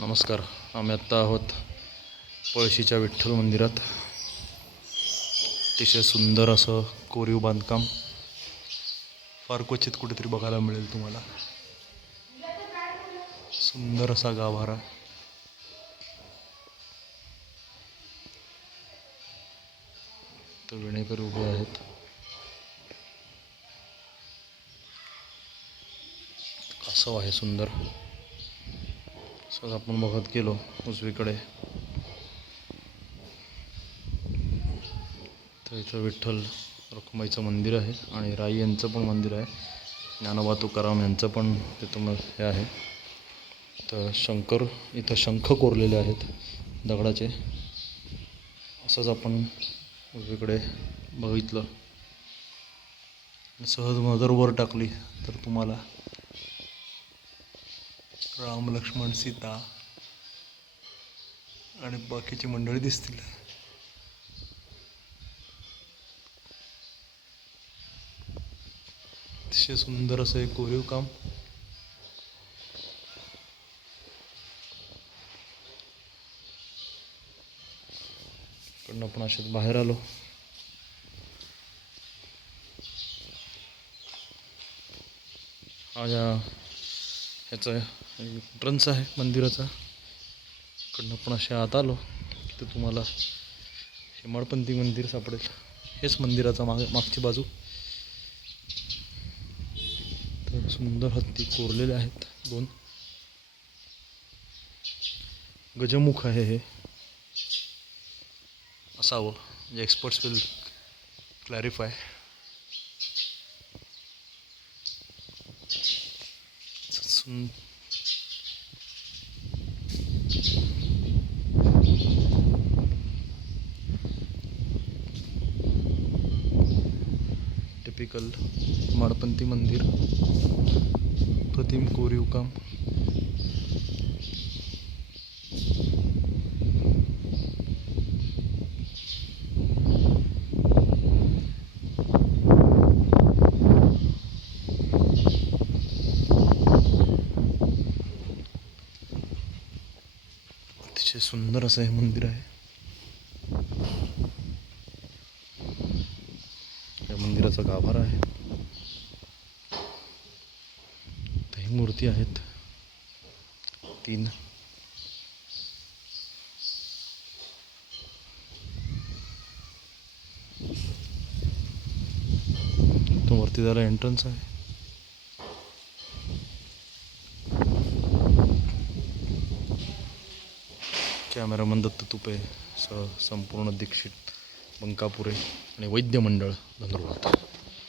नमस्कार. आम्ही आत्ता आहोत पळशीच्या विठ्ठल मंदिरात. अतिशय सुंदर असं कोरीव बांधकाम. फार क्वचित कुठेतरी बघायला मिळेल तुम्हाला. सुंदर असा गाभारा. तर विणेकर उभे आहेत. असं आहे सुंदर? सर आपण बघत गेलो उजवीकडे. तर इथं विठ्ठल रखुमाईचं मंदिर आहे आणि राई यांचं पण मंदिर आहे. ज्ञानोबा तुकाराम यांचं पण तिथं हे आहे. तर शंकर इथं शंख कोरलेले आहेत दगडाचे. असंच आपण उजवीकडे बघितलं. सहज नजर वर टाकली तर तुम्हाला राम लक्ष्मण सीता आणि बाकीची मंडळी दिसतील. अतिशय सुंदर असं एक कोरीव काम. आपण अशात बाहेर आलो. माझ्या ह्याचा एंट्रन्स आहे मंदिराचा. इकडनं पण असे आत आलो तर तुम्हाला हेमाडपंथी मंदिर सापडेल. हेच मंदिराचा माग मागची बाजू. तर सुंदर हत्ती कोरलेले आहेत दोन. गजमुख आहे हे. असावं जे experts will clarify Hm. Typical माडपंथी मंदिर प्रतिम कोरीव अतिशय सुंदर असं हे मंदिर आहे. या मंदिराचा गाभार आहे. काही मूर्ती आहेत. तीन. तो वरती झाला एंट्रन्स आहे. कॅमेरामन दत्त तुपे सह संपूर्ण दीक्षित बंकापुरे आणि वैद्य मंडळ धनुर्वात